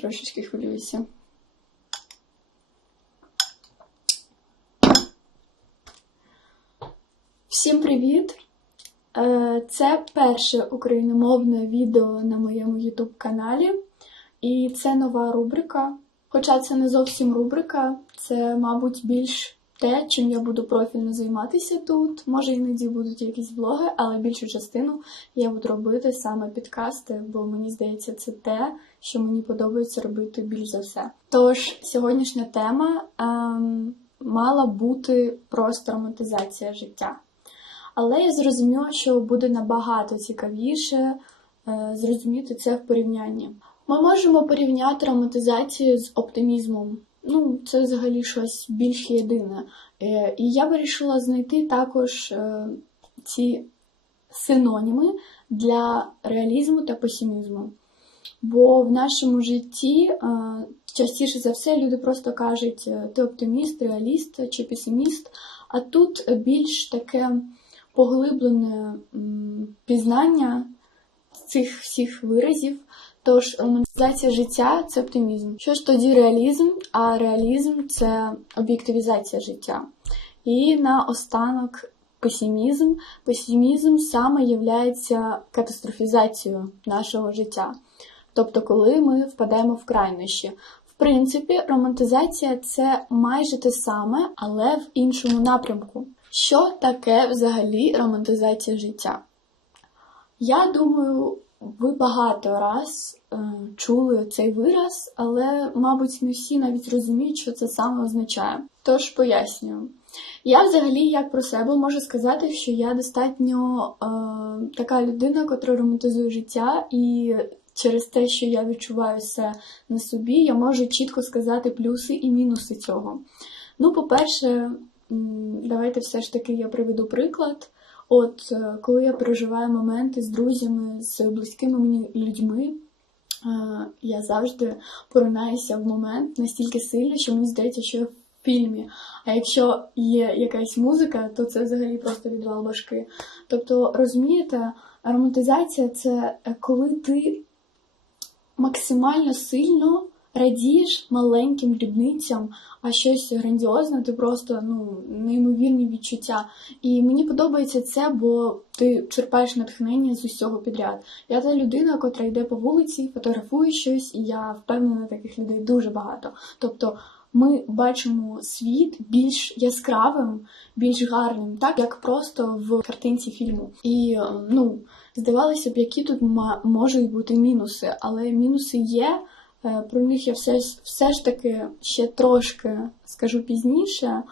Трошечки хвилююся. Всім привіт! Е, Це перше україномовне відео на моєму YouTube каналі, і це нова рубрика. Хоча це не зовсім рубрика, це, мабуть, більш те, чим я буду профільно займатися тут. Може, іноді будуть якісь влоги, але більшу частину я буду робити саме підкасти, бо мені здається, це те, що мені подобається робити більш за все. Тож, сьогоднішня тема ем, мала бути просто романтизація життя. Але я зрозуміла, що буде набагато цікавіше е, зрозуміти це в порівнянні. Ми можемо порівняти романтизацію з оптимізмом. Ну, це взагалі щось більш єдине. Е, І я вирішила знайти також е, ці синоніми для реалізму та песимізму. Бо в нашому житті е, частіше за все люди просто кажуть, е, ти оптиміст, реаліст чи песиміст, а тут більш таке поглиблене пізнання цих всіх виразів. Тож романтизація життя це оптимізм. Що ж тоді реалізм? А реалізм це об'єктивізація життя. І наостанок песимізм. Песимізм саме є катастрофізацією нашого життя. Тобто, коли ми впадаємо в крайнощі. В принципі, романтизація це майже те саме, але в іншому напрямку. Що таке взагалі романтизація життя? Я думаю, ви багато раз е, чули цей вираз, але, мабуть, не всі навіть розуміють, що це саме означає. Тож пояснюю. Я взагалі, як про себе, можу сказати, що я достатньо е, така людина, котра романтизує життя, і через те, що я відчуваю все на собі, я можу чітко сказати плюси і мінуси цього. Ну, по-перше, давайте все ж таки я приведу приклад. От е, коли я переживаю моменти з друзями, з близькими мені людьми, е, я завжди поринаюся в момент настільки сильно, що мені здається, що я в фільмі. А якщо є якась музика, то це взагалі просто відвал башки. Тобто, розумієте, романтизація це е, коли ти максимально сильно радієш маленьким дрібницям, а щось грандіозне, ти просто ну, неймовірні відчуття. І мені подобається це, бо ти черпаєш натхнення з усього підряд. Я та людина, котра йде по вулиці, фотографує щось, і я впевнена, таких людей дуже багато. Тобто ми бачимо світ більш яскравим, більш гарним, так як просто в картинці фільму. І ну, здавалося б, які тут можуть бути мінуси, але мінуси є. Е, Про них я все, ж- все ж таки ще трошки скажу пізніше.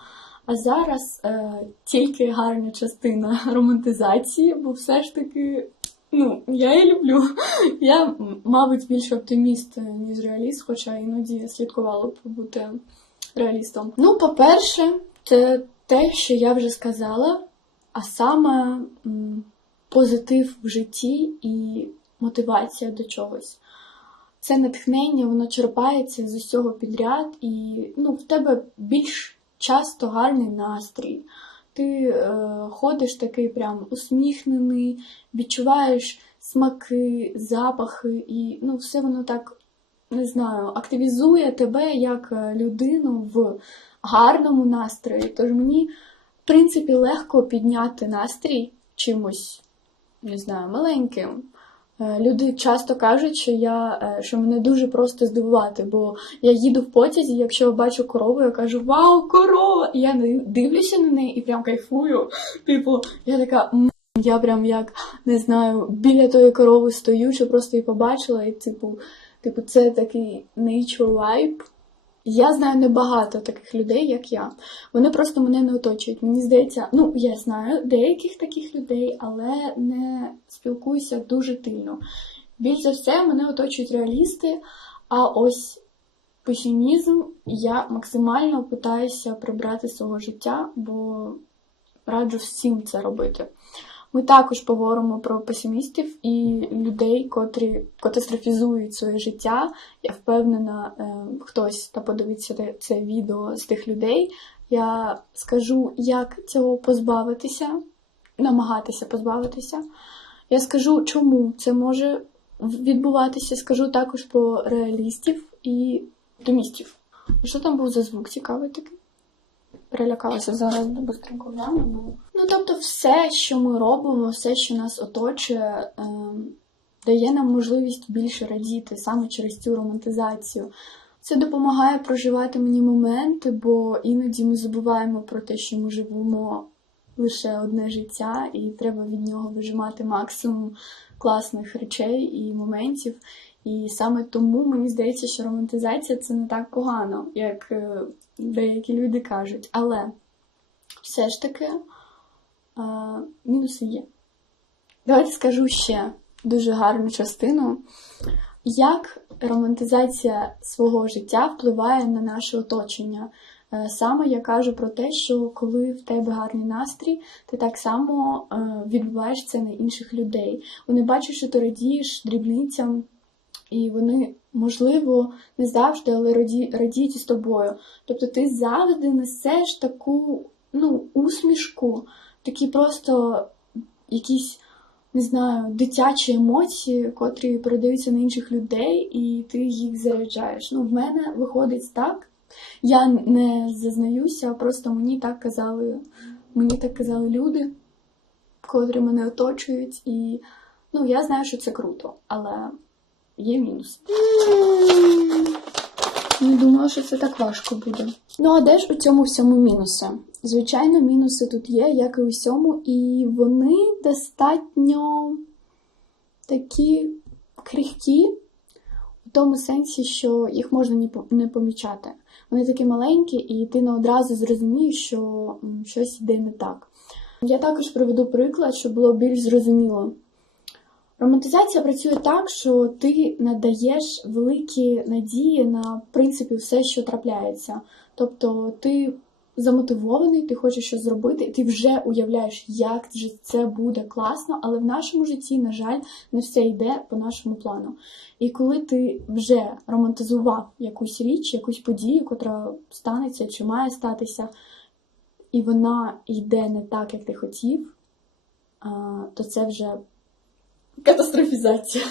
А зараз е, тільки гарна частина романтизації, бо все ж таки, ну, я її люблю. Я, мабуть, більше оптиміст, ніж реаліст, хоча іноді слідкувала б бути реалістом. Ну, по-перше, це те, що я вже сказала, а саме м, позитив в житті і мотивація до чогось це натхнення, воно черпається з усього підряд, і ну, в тебе більш часто гарний настрій. Ти е, ходиш такий прям усміхнений, відчуваєш смаки, запахи, і ну, все воно так, не знаю, активізує тебе як е, людину в гарному настрої. Тож мені, в принципі, легко підняти настрій чимось, не знаю, маленьким. Е, Люди часто кажуть, що я е, що мене дуже просто здивувати, бо я їду в потязі, якщо бачу корову, я кажу Вау, корова! І я дивлюся на неї і прям кайфую. Типу, я така, я прям як не знаю, біля тої корови стою, що просто її побачила, і типу, типу, це такий nature vibe. Я знаю небагато таких людей, як я. Вони просто мене не оточують. Мені здається, ну я знаю деяких таких людей, але не спілкуюся дуже тильно. Більш за все, мене оточують реалісти, а ось песимізм я максимально питаюся прибрати з свого життя, бо раджу всім це робити. Ми також поговоримо про песимістів і людей, котрі катастрофізують своє життя. Я впевнена, е, хтось та подивиться це відео з тих людей. Я скажу, як цього позбавитися, намагатися позбавитися. Я скажу, чому це може відбуватися. Скажу також про реалістів, і оптимістів. Що там був за звук цікавий такий? Перелякалася зараз быстренько гляну. Ну, тобто, все, що ми робимо, все, що нас оточує, ем, дає нам можливість більше радіти саме через цю романтизацію. Це допомагає проживати мені моменти, бо іноді ми забуваємо про те, що ми живемо лише одне життя, і треба від нього вижимати максимум класних речей і моментів. І саме тому мені здається, що романтизація це не так погано, як е, деякі люди кажуть. Але все ж таки е, мінуси є. Давайте скажу ще дуже гарну частину, як романтизація свого життя впливає на наше оточення. Е, Саме я кажу про те, що коли в тебе гарний настрій, ти так само е, відбуваєш це на інших людей. Вони бачать, що ти радієш дрібницям, і вони, можливо, не завжди, але раді, радіють із тобою. Тобто ти завжди несеш таку ну, усмішку, такі просто якісь, не знаю, дитячі емоції, котрі передаються на інших людей, і ти їх заряджаєш. Ну, в мене виходить так. Я не зазнаюся, просто мені так казали, мені так казали люди, котрі мене оточують, і ну, я знаю, що це круто, але є мінус. Не думала, що це так важко буде. Ну, а де ж у цьому всьому мінуси? Звичайно, мінуси тут є, як і у всьому, і вони достатньо такі крихкі, в тому сенсі, що їх можна не помічати. Вони такі маленькі, і ти не одразу зрозумієш, що щось йде не так. Я також приведу приклад, щоб було більш зрозуміло. Романтизація працює так, що ти надаєш великі надії на в принципі все, що трапляється. Тобто ти замотивований, ти хочеш щось зробити, і ти вже уявляєш, як же це буде класно, але в нашому житті, на жаль, не все йде по нашому плану. І коли ти вже романтизував якусь річ, якусь подію, котра станеться чи має статися, і вона йде не так, як ти хотів, то це вже катастрофізація.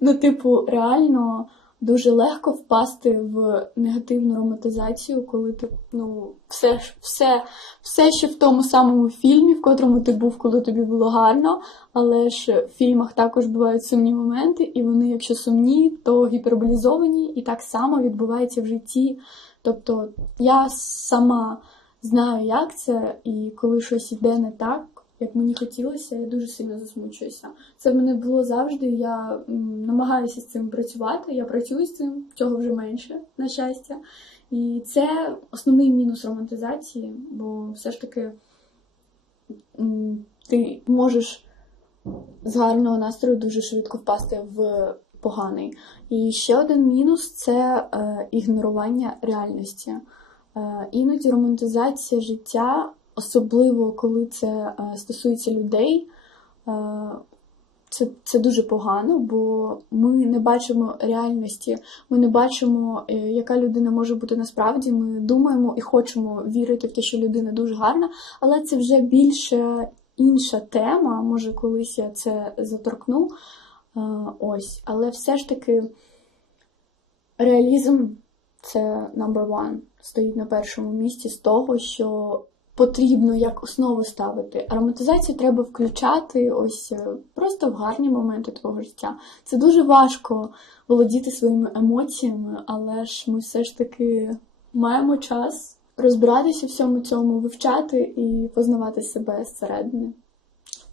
Ну, типу, реально дуже легко впасти в негативну романтизацію, коли ти ну, все, все, все ще в тому самому фільмі, в котрому ти був, коли тобі було гарно. Але ж в фільмах також бувають сумні моменти, і вони, якщо сумні, то гіперболізовані, і так само відбувається в житті. Тобто я сама знаю, як це, і коли щось йде не так, як мені хотілося, я дуже сильно засмучуюся. Це в мене було завжди. Я намагаюся з цим працювати. Я працюю з цим, цього вже менше, на щастя. І це основний мінус романтизації, бо все ж таки ти можеш з гарного настрою дуже швидко впасти в поганий. І ще один мінус це е, ігнорування реальності. Е, іноді романтизація життя, особливо коли це е, стосується людей, е, це, це дуже погано, бо ми не бачимо реальності, ми не бачимо, е, яка людина може бути насправді. Ми думаємо і хочемо вірити в те, що людина дуже гарна, але це вже більше інша тема. Може, колись я це заторкну. Ось, але все ж таки реалізм це number one, стоїть на першому місці з того, що потрібно як основу ставити. Ароматизацію треба включати ось е, просто в гарні моменти твого життя. Це дуже важко володіти своїми емоціями, але ж ми все ж таки маємо час розбиратися в всьому цьому, вивчати і познавати себе зсередини.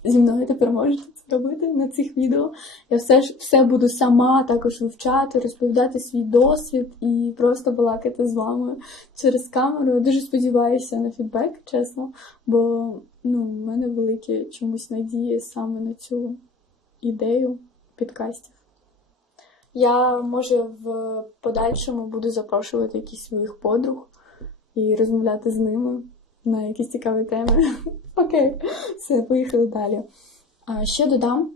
Зі мною тепер можете це робити на цих відео. Я все ж все буду сама також вивчати, розповідати свій досвід і просто балакати з вами через камеру. Дуже сподіваюся на фідбек, чесно, бо ну, в мене великі чомусь надії саме на цю ідею підкастів. Я, може, в подальшому буду запрошувати якісь своїх подруг і розмовляти з ними на якісь цікаві теми. Окей, все, поїхали далі. А ще додам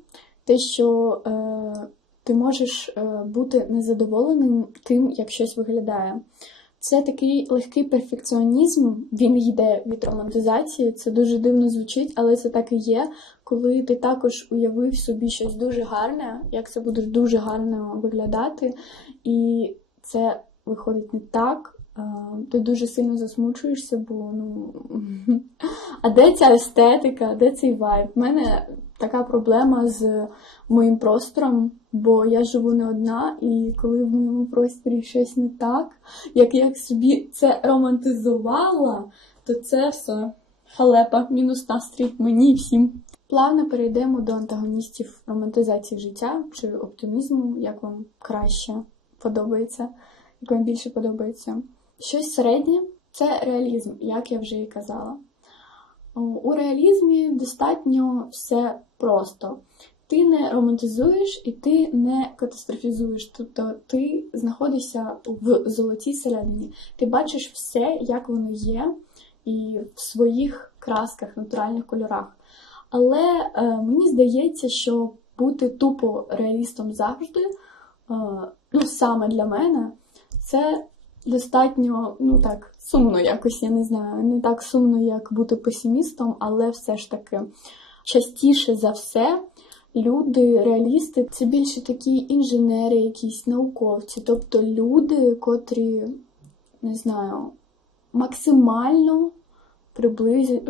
те, що е, ти можеш е, бути незадоволеним тим, як щось виглядає. Це такий легкий перфекціонізм, він йде від романтизації. Це дуже дивно звучить, але це так і є. Коли ти також уявив собі щось дуже гарне, як це буде дуже гарно виглядати, і це виходить не так. Ти дуже сильно засмучуєшся, бо ну. А де ця естетика, де цей вайб? У мене така проблема з моїм простором, бо я живу не одна, і коли в моєму просторі щось не так, як я собі це романтизувала, то це все халепа, мінус настрій мені всім. Плавно перейдемо до антагоністів романтизації життя чи оптимізму, як вам краще подобається, як вам більше подобається. Щось середнє це реалізм, як я вже і казала. У реалізмі достатньо все просто. Ти не романтизуєш і ти не катастрофізуєш. Тобто ти знаходишся в золотій середині. Ти бачиш все, як воно є, і в своїх красках, натуральних кольорах. Але е, мені здається, що бути тупо реалістом завжди, е, ну саме для мене, це достатньо, ну так, сумно якось, я не знаю. Не так сумно, як бути песимістом, але все ж таки частіше за все. Люди, реалісти, це більше такі інженери, якісь науковці, тобто люди, котрі, не знаю, максимально приблизі...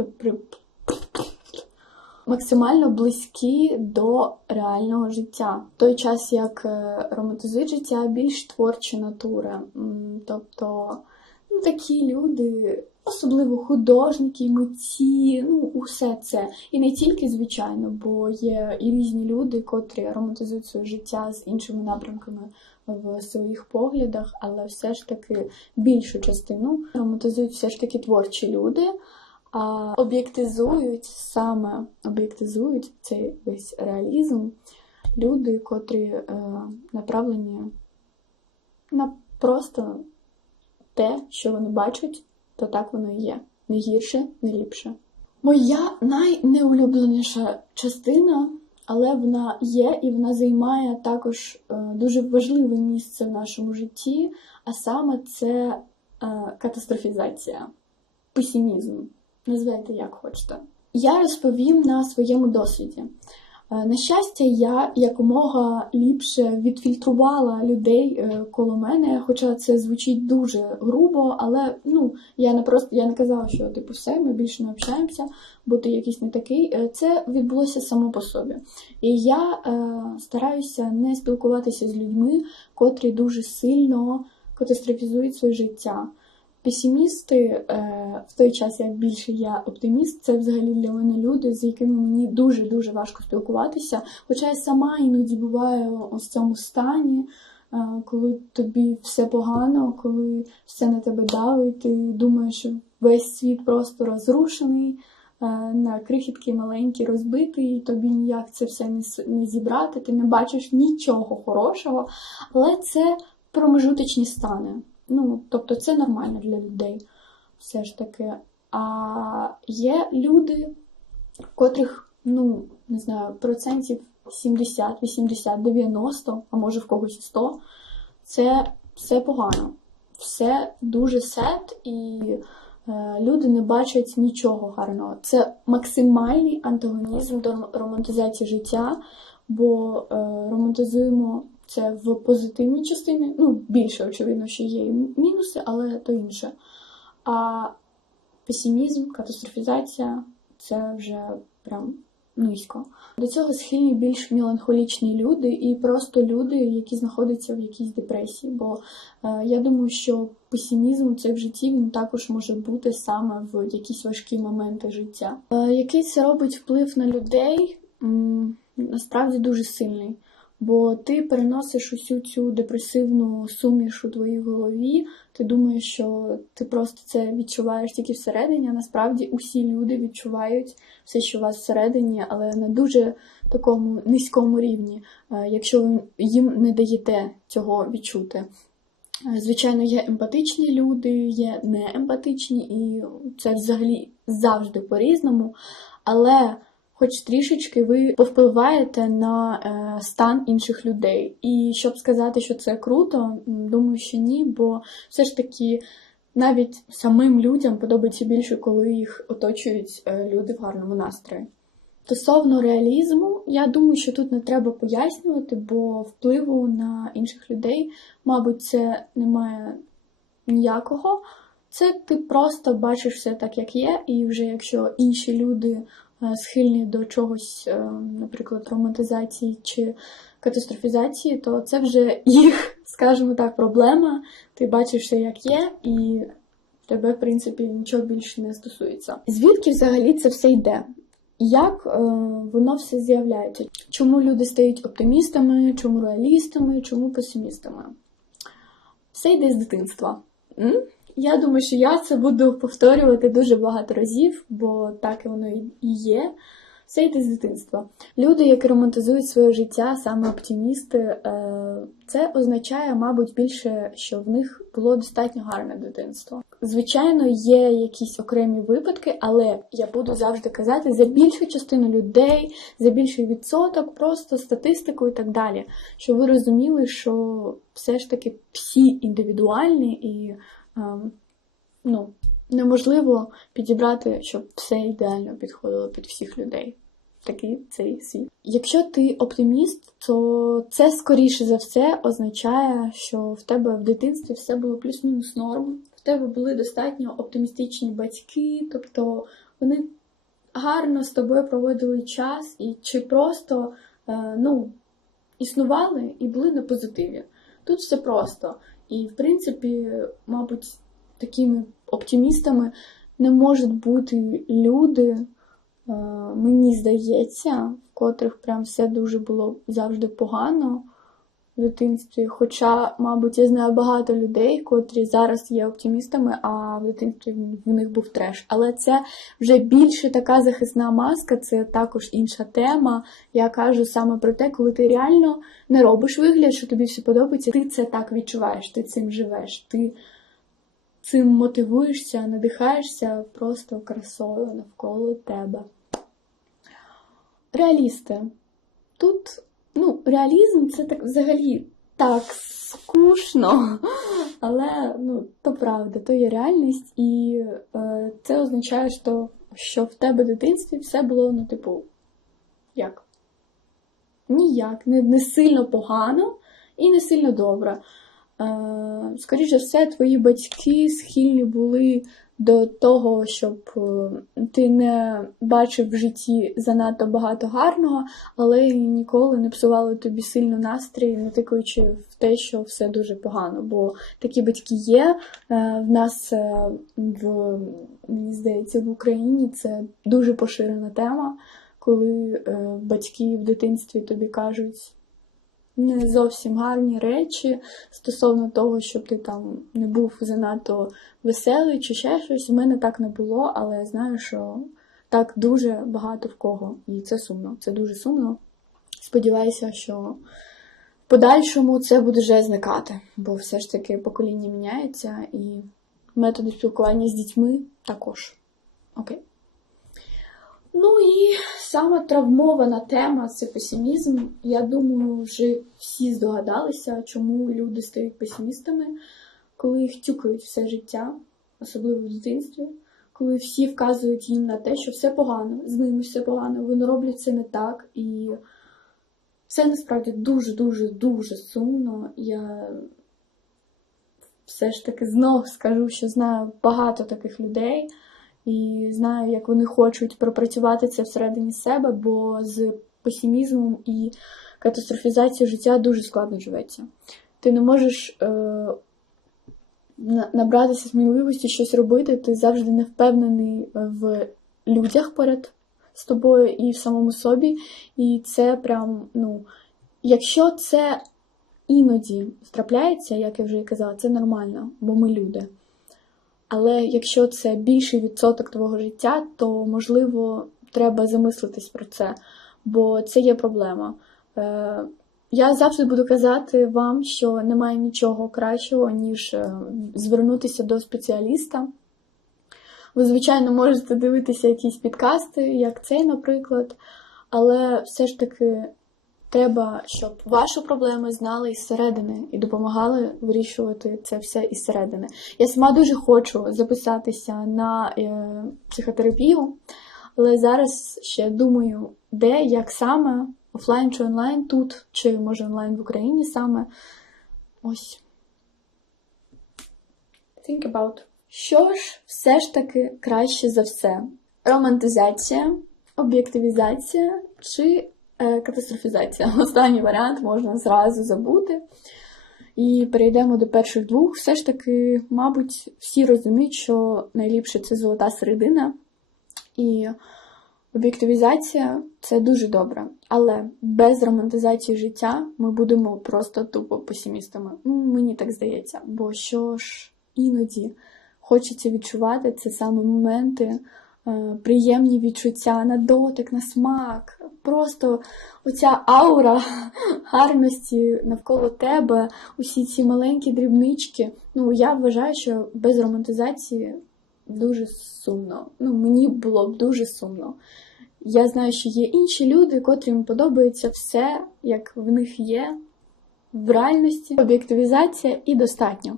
максимально близькі до реального життя. В той час, як е, романтизують життя, більш творчі натури. М, Тобто ну, такі люди, особливо художники, митці, ну, усе це. І не тільки, звичайно, бо є і різні люди, котрі романтизують своє життя з іншими напрямками в своїх поглядах, але все ж таки більшу частину романтизують все ж таки творчі люди. А об'єктизують саме об'єктизують цей весь реалізм люди, котрі е, направлені на просто те, що вони бачать, то так воно і є. Не гірше, не ліпше. Моя найнеулюбленіша частина, але вона є і вона займає також е, дуже важливе місце в нашому житті, а саме це е, катастрофізація, песимізм. Назвайте як хочете. Я розповім на своєму досвіді. Е, На щастя, я якомога ліпше відфільтрувала людей е, коло мене, хоча це звучить дуже грубо, але ну я не просто я не казала, що типу все, ми більше не общаємося, бо ти якийсь не такий. Е, Це відбулося само по собі. І я е, стараюся не спілкуватися з людьми, котрі дуже сильно катастрофізують своє життя. Песимісти е, в той час, як більше я оптиміст, це взагалі для мене люди, з якими мені дуже-дуже важко спілкуватися. Хоча я сама іноді буваю ось в цьому стані, е, коли тобі все погано, коли все на тебе давить, ти думаєш, що весь світ просто розрушений, е, на крихітки маленькі розбитий, і тобі ніяк це все не зібрати, ти не бачиш нічого хорошого, але це промежуточні стани. Ну, тобто це нормально для людей все ж таки. А є люди, котрих, ну, не знаю, процентів 70, 80, 90, а може в когось і 100, це все погано. Все дуже сет, і е, люди не бачать нічого гарного. Це максимальний антагонізм до романтизації життя, бо е, романтизуємо це в позитивній частині. Ну, більше, очевидно, що є і мінуси, але то інше. А песимізм, катастрофізація це вже прям низько. До цього схильні більш меланхолічні люди і просто люди, які знаходяться в якійсь депресії. Бо е, я думаю, що песимізм це в житті він також може бути саме в якісь важкі моменти життя. Е, який це робить вплив на людей? М, насправді дуже сильний. Бо ти переносиш усю цю депресивну суміш у твоїй голові, ти думаєш, що ти просто це відчуваєш тільки всередині, а насправді усі люди відчувають все, що у вас всередині, але на дуже такому низькому рівні, е, якщо ви їм не даєте цього відчути. Е, Звичайно, є емпатичні люди, є неемпатичні, і це взагалі завжди по-різному. Але хоч трішечки ви повпливаєте на е, стан інших людей. І щоб сказати, що це круто, думаю, що ні, бо все ж таки навіть самим людям подобається більше, коли їх оточують е, люди в гарному настрої. Стосовно реалізму, я думаю, що тут не треба пояснювати, бо впливу на інших людей, мабуть, це немає ніякого. Це ти просто бачиш все так, як є, і вже якщо інші люди схильні до чогось, е, наприклад, романтизації чи катастрофізації, то це вже їх, скажімо так, проблема. Ти бачиш все, як є, і тебе, в принципі, нічого більше не стосується. Звідки взагалі це все йде? Як е, воно все з'являється? Чому люди стають оптимістами, чому реалістами, чому песимістами? Все йде з дитинства. М? Я думаю, що я це буду повторювати дуже багато разів, бо так воно і є. Все йде з дитинства. Люди, які романтизують своє життя, саме оптимісти, е, це означає, мабуть, більше, що в них було достатньо гарне дитинство. Звичайно, є якісь окремі випадки, але я буду завжди казати за більшу частину людей, за більший відсоток, просто статистику і так далі. Щоб ви розуміли, що все ж таки всі індивідуальні і ну, неможливо підібрати, щоб все ідеально підходило під всіх людей. Такий цей світ. Якщо ти оптиміст, то це скоріше за все означає, що в тебе в дитинстві все було плюс-мінус норм. В тебе були достатньо оптимістичні батьки, тобто вони гарно з тобою проводили час і чи просто е, ну, існували і були на позитиві. Тут все просто. І, в принципі, мабуть, такими оптимістами не можуть бути люди, е, мені здається, в котрих прям все дуже було завжди погано в дитинстві. Хоча, мабуть, я знаю багато людей, котрі зараз є оптимістами, а в дитинстві в них був треш. Але це вже більше така захисна маска, це також інша тема. Я кажу саме про те, коли ти реально не робиш вигляд, що тобі все подобається, ти це так відчуваєш, ти цим живеш. ти цим мотивуєшся, надихаєшся просто красою навколо тебе. Реалісти. Тут, ну, реалізм це так взагалі так скучно, але ну, то правда, то є реальність, і е, це означає, що, що в тебе в дитинстві все було, ну, типу, як? Ніяк, не, не сильно погано і не сильно добре. Е, скоріше все, твої батьки схильні були до того, щоб е, ти не бачив в житті занадто багато гарного, але ніколи не псували тобі сильно настрій, не тикаючи в те, що все дуже погано. Бо такі батьки є. Е, в нас в мені здається в Україні це дуже поширена тема, коли батьки в дитинстві тобі кажуть не зовсім гарні речі стосовно того, щоб ти там не був занадто веселий чи ще щось. У мене так не було, але я знаю, що так дуже багато в кого. І це сумно. Це дуже сумно. Сподіваюся, що в подальшому це буде вже зникати, бо все ж таки покоління міняється і методи спілкування з дітьми також. Окей. Ну і саме травмована тема це песимізм. Я думаю, вже всі здогадалися, чому люди стають песимістами, коли їх тюкають все життя, особливо в дитинстві, коли всі вказують їм на те, що все погано, з ними все погано, вони роблять це не так. І це насправді дуже-дуже дуже сумно. Я все ж таки знов скажу, що знаю багато таких людей і знаю, як вони хочуть пропрацювати це всередині себе, бо з песимізмом і катастрофізацією життя дуже складно живеться. Ти не можеш е, набратися сміливості щось робити, ти завжди не впевнений в людях поряд з тобою і в самому собі. І це прям, ну, якщо це іноді трапляється, як я вже і казала, це нормально, бо ми люди. Але якщо це більший відсоток твого життя, то можливо треба замислитись про це, бо це є проблема. Е, я завжди буду казати вам, що немає нічого кращого, ніж е, звернутися до спеціаліста. Ви, звичайно, можете дивитися якісь підкасти, як цей, наприклад, але все ж таки Треба, щоб ваші проблеми знали із середини і допомагали вирішувати це все із середини. Я сама дуже хочу записатися на е, психотерапію, Але зараз ще думаю, де, як саме, офлайн чи онлайн тут, чи може онлайн в Україні саме. Ось. Think about. Що ж все ж таки краще за все? Романтизація, об'єктивізація чи катастрофізація? Останній варіант можна зразу забути. І перейдемо до перших двох. Все ж таки, мабуть, всі розуміють, що найліпше це золота середина. І об'єктивізація це дуже добре. Але без романтизації життя ми будемо просто тупо песимістами. Ну, Мені так здається. Бо що ж іноді хочеться відчувати це саме моменти, е, приємні відчуття на дотик, на смак. Просто оця аура гарності навколо тебе, усі ці маленькі дрібнички. Ну, я вважаю, що без романтизації дуже сумно. Ну, мені було б дуже сумно. Я знаю, що є інші люди, котрим подобається все, як в них є в реальності, об'єктивізація і достатньо.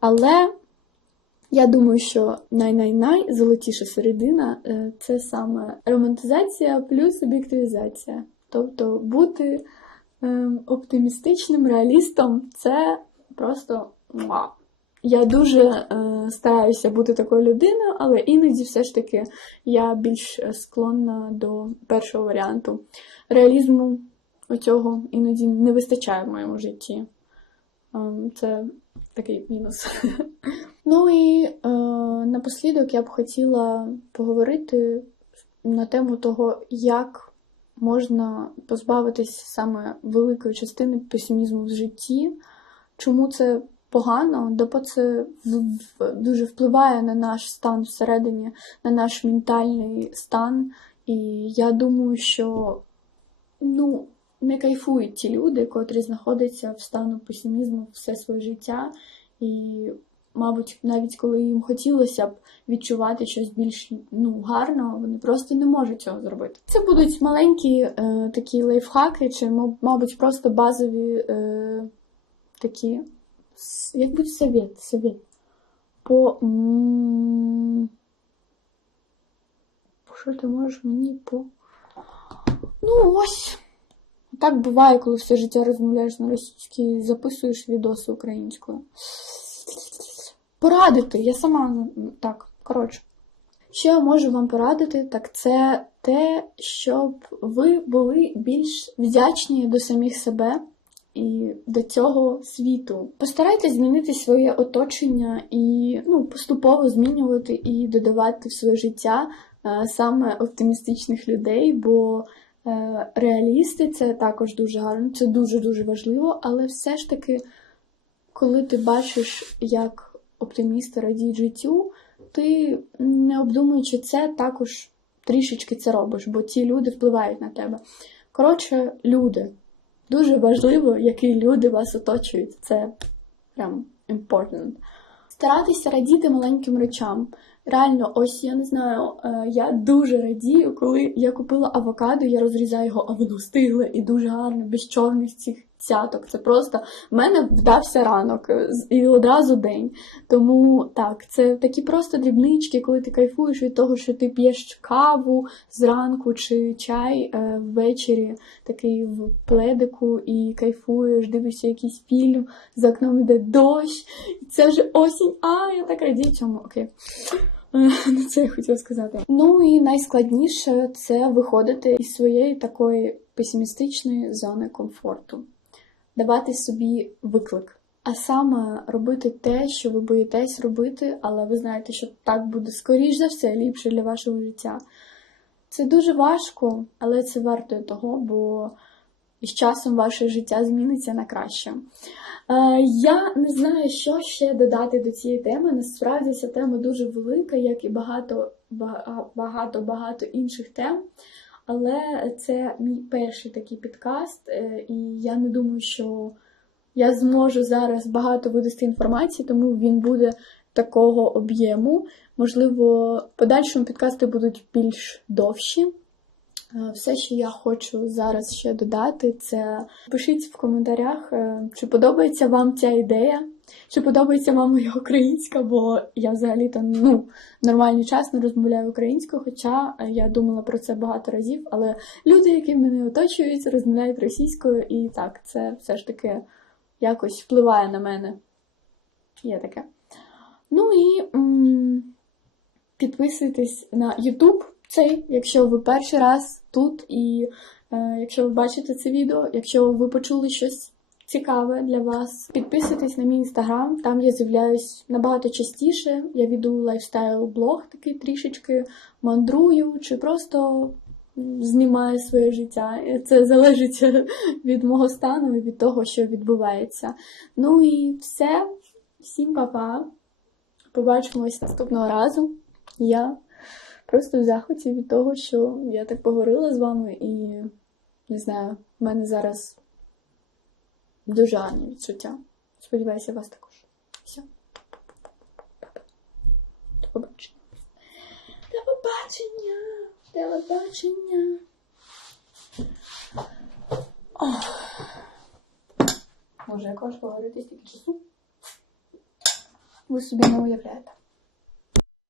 Але я думаю, що най-най-най золотіша середина е, це саме романтизація плюс об'єктивізація. Тобто бути е, оптимістичним реалістом це просто вау. Я дуже е, стараюся бути такою людиною, але іноді все ж таки я більш склонна до першого варіанту. Реалізму оцього іноді не вистачає в моєму житті. Ем, Це такий мінус. Ну і е, напослідок я б хотіла поговорити на тему того, як можна позбавитись саме великої частини песимізму в житті, чому це погано, бо це дуже впливає на наш стан всередині, на наш ментальний стан. І я думаю, що ну, не кайфують ті люди, котрі знаходяться в стану песимізму все своє життя. І, мабуть, навіть коли їм хотілося б відчувати щось більш ну, гарного, вони просто не можуть цього зробити. Це будуть маленькі е, такі лайфхаки, чи, мабуть, просто базові е, такі, як будь совет, совет. По. Що ти можеш мені по. Ну, ось. Так буває, коли все життя розмовляєш на російській, записуєш відоси українською. Порадити, я сама так, коротше. Що я можу вам порадити, так це те, щоб ви були більш вдячні до самих себе і до цього світу. Постарайтесь змінити своє оточення і ну, поступово змінювати і додавати в своє життя е, саме оптимістичних людей, бо Реалісти це також дуже гарно, це дуже-дуже важливо, але все ж таки, коли ти бачиш, як оптимісти радіють життю, ти не обдумуючи це, також трішечки це робиш, бо ті люди впливають на тебе. Коротше, люди. Дуже важливо, які люди вас оточують. Це прям important. Старатися радіти маленьким речам. Реально, ось я не знаю, е, я дуже радію, коли я купила авокадо, я розрізаю його, а воно стигле і дуже гарно, без чорних цих цяток. Це просто в мене вдався ранок е, і одразу день. Тому так, це такі просто дрібнички, коли ти кайфуєш від того, що ти п'єш каву зранку чи чай е, ввечері, такий в пледику, і кайфуєш, дивишся якийсь фільм, за окном йде дощ, і це вже осінь. А, я так радію цьому. Окей. Е, Ну, це я хотіла сказати. Ну і найскладніше це виходити із своєї такої песимістичної зони комфорту, давати собі виклик. А саме робити те, що ви боїтесь робити, але ви знаєте, що так буде скоріш за все ліпше для вашого життя. Це дуже важко, але це варто того, бо із часом ваше життя зміниться на краще. Е, Я не знаю, що ще додати до цієї теми. Насправді ця тема дуже велика, як і багато багато багато інших тем. Але це мій перший такий підкаст, е, і я не думаю, що я зможу зараз багато видасти інформації, тому він буде такого об'єму. Можливо, в подальшому підкасти будуть більш довші. Е, Все, що я хочу зараз ще додати, це пишіть в коментарях, е, чи подобається вам ця ідея, чи подобається вам моя українська, бо я взагалі-то ну, нормальний час не розмовляю українською, хоча е, я думала про це багато разів, але люди, які мене оточують, розмовляють російською, і так, це все ж таки якось впливає на мене. Є таке. Ну і м, підписуйтесь на YouTube цей, якщо ви перший раз тут, і е, якщо ви бачите це відео, якщо ви почули щось цікаве для вас, підписуйтесь на мій інстаграм, там я з'являюсь набагато частіше. Я веду лайфстайл-блог такий трішечки, мандрую чи просто знімаю своє життя. Це залежить від мого стану і від того, що відбувається. Ну і все. Всім па-па. Побачимось наступного разу. Я просто в захваті від того, що я так поговорила з вами, і не знаю, в мене зараз дуже гарне відчуття. Сподіваюся, вас також. Все. До побачення. До побачення. До побачення. Може, я кажу поговорити стільки часу? Ви собі не уявляєте.